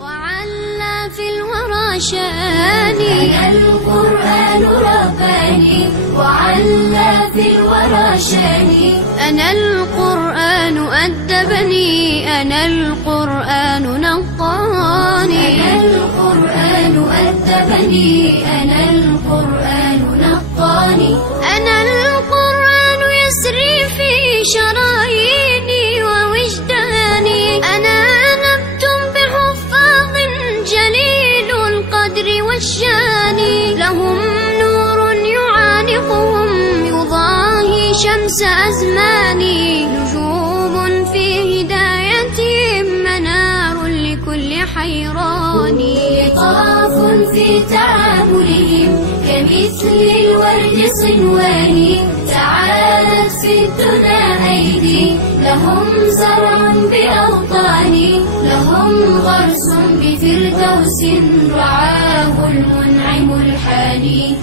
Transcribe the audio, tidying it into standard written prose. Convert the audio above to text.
وعلى في الورى شاني. أنا القرآن رباني وعلى في الورى شاني. أنا القرآن أدبني، أنا القرآن نقاني. أنا القرآن أدبني، أنا القرآن نقاني. أنا القرآن يسري في شراييني ووجداني. أنا نبت بحفاظ جليل القدر والشان، لهم نور يعانقهم يضاهي شمس أزماني. نجوم في هدايتهم منار لكل حيران. لطاف في تعاملهم كمثل الورد صنواني. تعالت في الدنا أيدي لهم زرع بأوطاني. لهم غرس بفردوس رعاه المنعم الحاني.